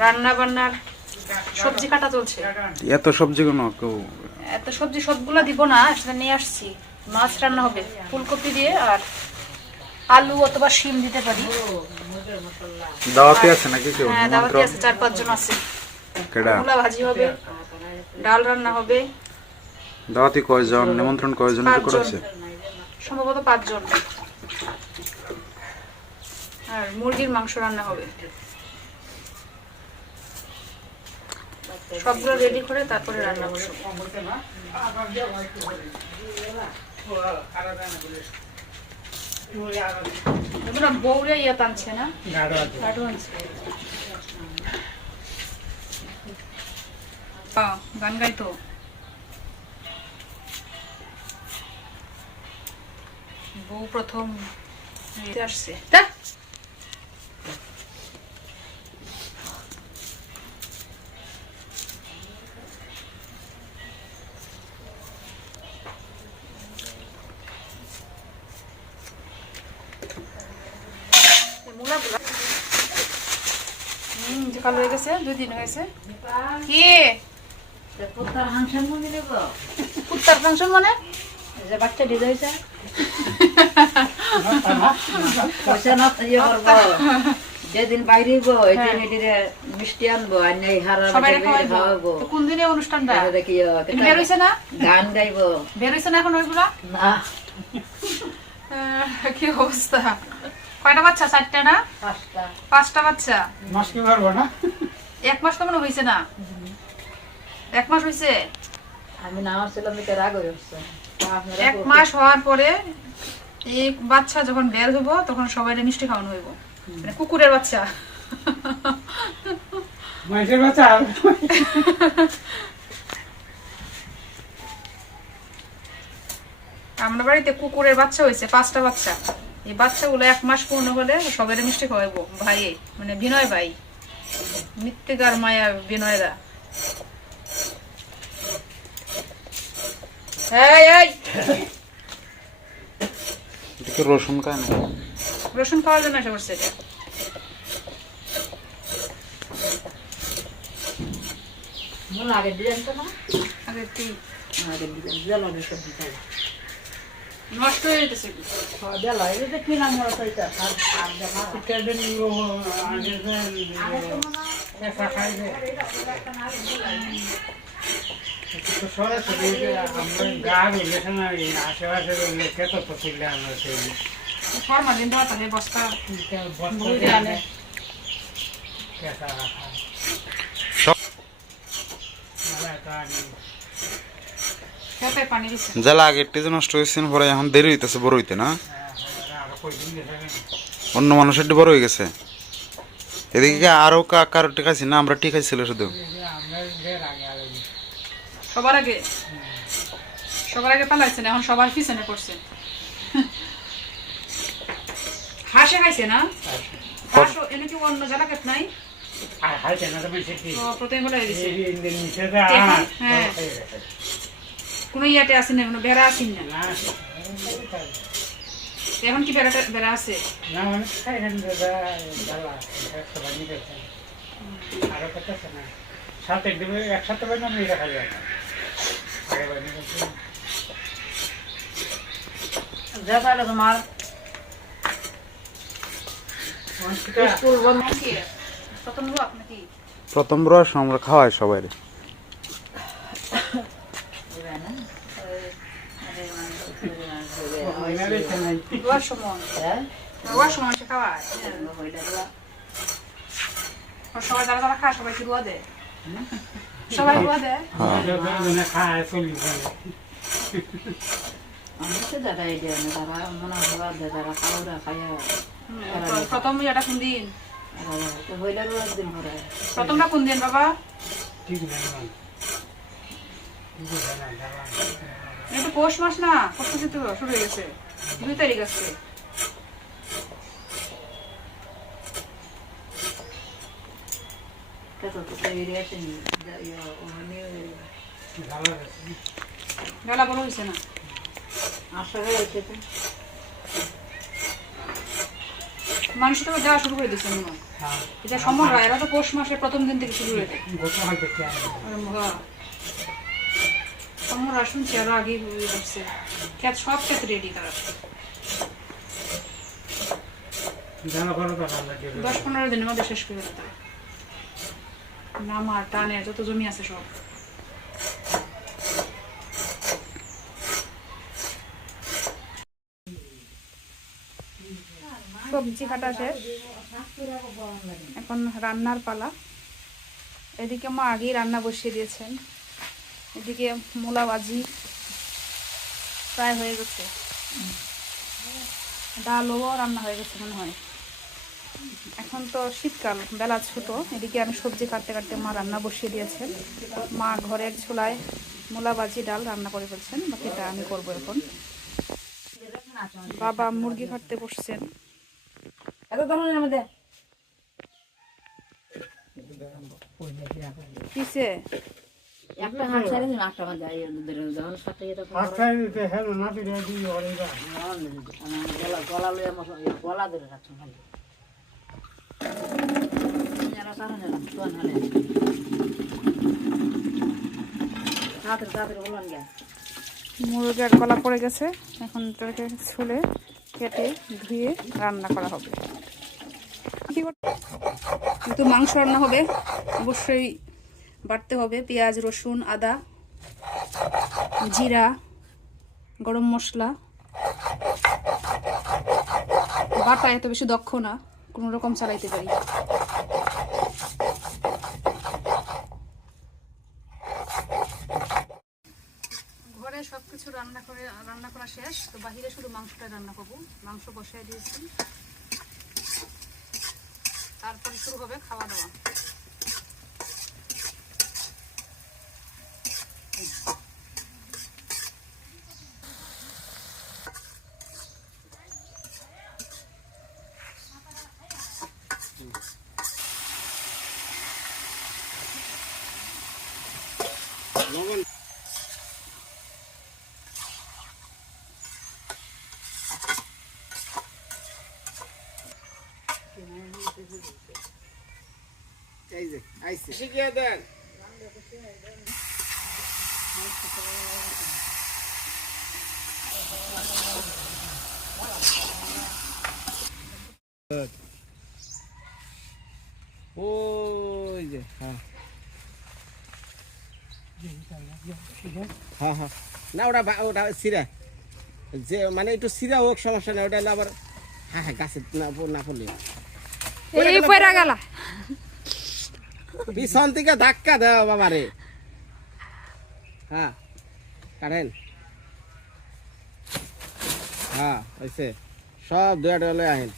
রান্না বান্নার সবজি কাটা চলছে। এত সবজি কেন? এত সবজি সবগুলা দিব না, সেটা নিয়ে আসছি। মাছ রান্না হবে ফুলকপি দিয়ে, আর আলু অথবা শিম দিতে পারি। দাওয়াতি আছে নাকি কেউ? হ্যাঁ, দাওয়াতি আছে, 4-5 জন আছে। মূলা ভাজি হবে, ডাল রান্না হবে। দাওয়াতি কয়জন, নিমন্ত্রণ কয়জনের করেছে? সম্ভবত 5 জন। আর মুরগির মাংস রান্না হবে। সবগুলো রেডি করে তারপরে রান্না বসবো। বউরে ইয়ে টানছে না, লাডু আনছে। গান গাইতো। বউ প্রথম আসছে। কালো হয়ে গেছে, 2 দিন হয়েছে। কি কুত্তার ফাংশন মনে নেব? কুত্তার ফাংশন মানে যে বাচ্চা দিতে হয়েছে পয়সা না ইয়ে করবো, যেদিন বাইরে হইবো ওইদিন এটিরে মিষ্টি আনবো, আর নেই হারা খাওয়াবো। কোন দিনে অনুষ্ঠানটা? দেখি বের হইছে না, গান গাইবো। বের হইছে না এখন ওইগুলা? না, কি অবস্থা! কয়টা বাচ্চা? 4টা না 5টা বাচ্চা? মাস কি পারবো না? 1 মাস তো মনে হয়েছে না? 1 মাস হয়েছে? আমি না আসছিলাম দিকে রাগ হয়ে উঠছে। 1 মাস হওয়ার পরে এই বাচ্চা যখন বের হইব তখন সবাই মিষ্টি খাওয়ানো হইব, মানে কুকুরের বাচ্চা। মাইসের বাচ্চা আমরা বাড়িতে কুকুরের বাচ্চা হয়েছে 5টা বাচ্চা। এই বাচ্চাগুলো 1 মাস পূর্ণ হলে সবাই মিষ্টি খাওয়াইবো। ভাই মানে বিনয় ভাই, মৃত্তিকার মায়া বিনয়দা। রসুন খায় না? রসুন খাওয়ার জন্য এসে করছে এটা। মনে আগের ডিজাইন তো না, আগে কি আগের ডিজাইন জ্বালানো সবজি খাই নষ্ট হয়ে যেতেছে। জ্বালা এটা কি নাম বলো তো? এটা সরাসরি আমরা গা গেছে না, আশেপাশে খেতে তো ছিল আমরা সেই ফরমালিন দেওয়া থাকে বস্তা বইরে আনে। কেঁচা রাখা খেতে পানি দিচ্ছে। জ্বালা আগের টেজে নষ্ট হয়েছে, পরে এখন দেরি হইতেছে বড় হইতে না? অন্য মানুষের বড় হয়ে গেছে। এদিকে আরো কারো টিকাইছি না? আমরা টিকাইছিল শুধু সবার আগে পালাইছেন, এখন সবার পিছনে পড়ছেন। হাঁসে খাইছে না? হাঁস এনে কি অন্য জ্বালা কেট নাই? প্রথমে বলে দিছে হ্যাঁ, কোনো ইয়াতে আসেন না, কোনো বেড়া আসেন না। এখন কি বেড়া আছে? একসাথে তোমার স্কুল বন্ধ। প্রথম রস আমরা খাওয়াই সবাই। সবাই যারা যারা খায় সবাই কি রুয়া দেয়? সবাই রুয়া দেয়। প্রথম এটা কোন দিন? প্রথমটা কোন দিন বাবা? এটা পৌষ মাস না? পৌষ মাসে তো শুরু হয়ে গেছে, 2 তারিখ আছে। গালা বড় হয়েছে না? মানুষটা দেওয়া শুরু করে দিচ্ছে মনে হয়। হ্যাঁ এটা সমরা, এরা তো পৌষ মাসের প্রথম দিন থেকে শুরু হয়ে যায়। গতকাল থেকে আনবে। সমরা শুনছি আরো আগে করছে, সব ক্ষেত রেডি তারা। জানা করো তো আমরা যে 10-15 দিনের মধ্যে শেষ করে দেবে তারা। নামার টানে যত জমি আছে সব। সবজি কাটা শেষ, এখন রান্নার পালা। এদিকে মা আগেই রান্না বসিয়ে দিয়েছেন, এদিকে মূলা ভাজি প্রায় হয়ে গেছে, ডালও রান্না হয়ে গেছে মনে হয়। এখন তো শীতকাল, বেলা ছোট, এদিকে আমি সবজি কাটতে কাটতে মা রান্না বসিয়ে দিয়েছেন। মা ঘরের চুলায় মূলা ভাজি ডাল রান্না করে ফেলছেন, বাকিটা আমি করবো এখন। বাবা মুরগি কাটতে বসছেন। এত ধরনের মধ্যে কিসে একটা হাত ছাড়ে দিন, আটটা মধ্যে যখন সাথে এটা আচ্ছা দিতে হ্যাঁ না দিলে দিই ওরেগা গলা গলা লইয়া মশলা গলা ধরে রাখছেন খালি যারা সারা না তোন হলে তাড়াতাড়ি বলুন গ্যাস মুরগির গলা পড়ে গেছে, এখন এটাকে ছুলে কেটে ধুয়ে রান্না করা হবে। কিন্তু মাংস রান্না হবে, অবশ্যই বাটতে হবে পেঁয়াজ, রসুন, আদা, জিরা, গরম মশলা। বাটা এত বেশি দক্ষ না, কোনো রকম চালাইতে পারি। ঘরে সবকিছু রান্না করা শেষ, তো বাহিরে শুধু মাংসটা রান্না করবো। মাংস বসাই দিয়েছি, তারপরে শুরু হবে খাওয়া দাওয়া। এই যে আইছে শিখিয়ে দেন ওই যে হ্যাঁ হ্যাঁ হ্যাঁ না ওটা সিরা যে মানে একটু সিরা হোক সমস্যা নেই, ওটা হলে আবার হ্যাঁ হ্যাঁ গাছে না পড়লে এই পয়রা গেলা পিছন থেকে ধাক্কা দেওয়া বাবারে। হ্যাঁ কাটেন, হ্যাঁ হয়েছে সব দুয়া ডলে আহেন।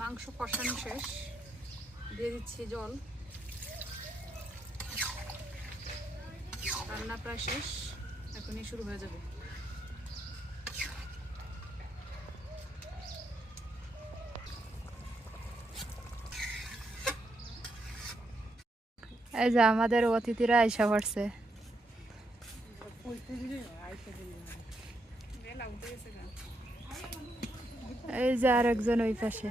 মাংস কষানো শেষ, দিয়ে দিচ্ছি জল। রান্না প্রায় শেষ, এখনই শুরু হয়ে যাবে। এই যে আমাদের অতিথিরা আইসা পড়ছে। এই যে আর একজন ওই পাশে।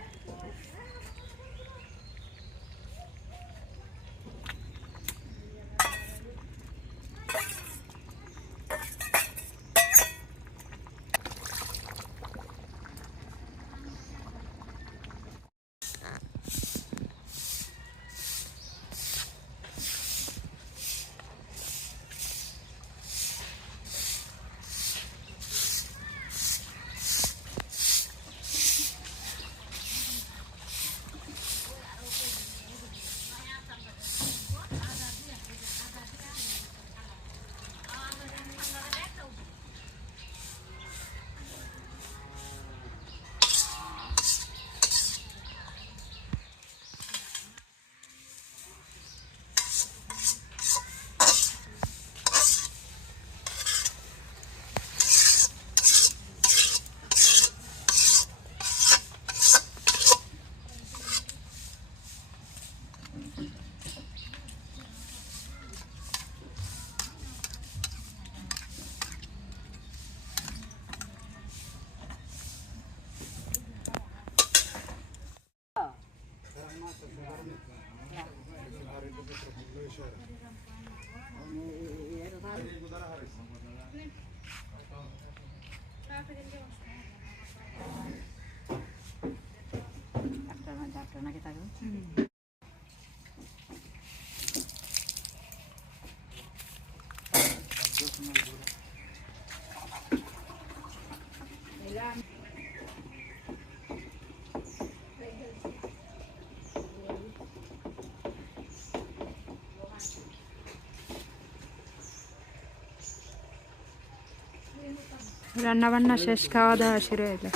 রান্না বান্না শেষ, খাওয়া দাওয়া শুরু হয়ে গেল।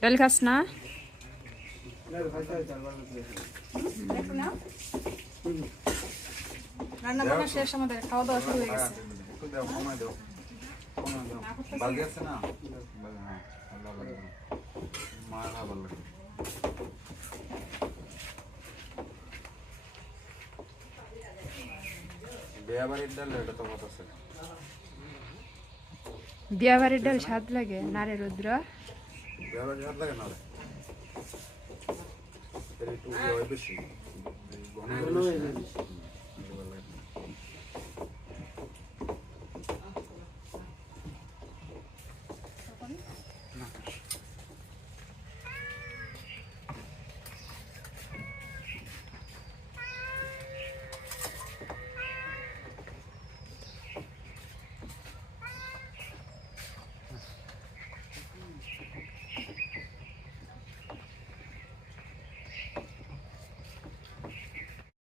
ডাল খাস না? রান্না বান্না শেষ, আমাদের খাওয়া দাওয়া শুরু হয়ে গেছে। বিয়া বাড়ির ডাল এটা তো কত আছে? বিয়া বাড়ির ডাল স্বাদ লাগে না রে রুদ্র? বিয়া বাড়ির ডাল লাগে না রে, এর একটু বেশি ঘন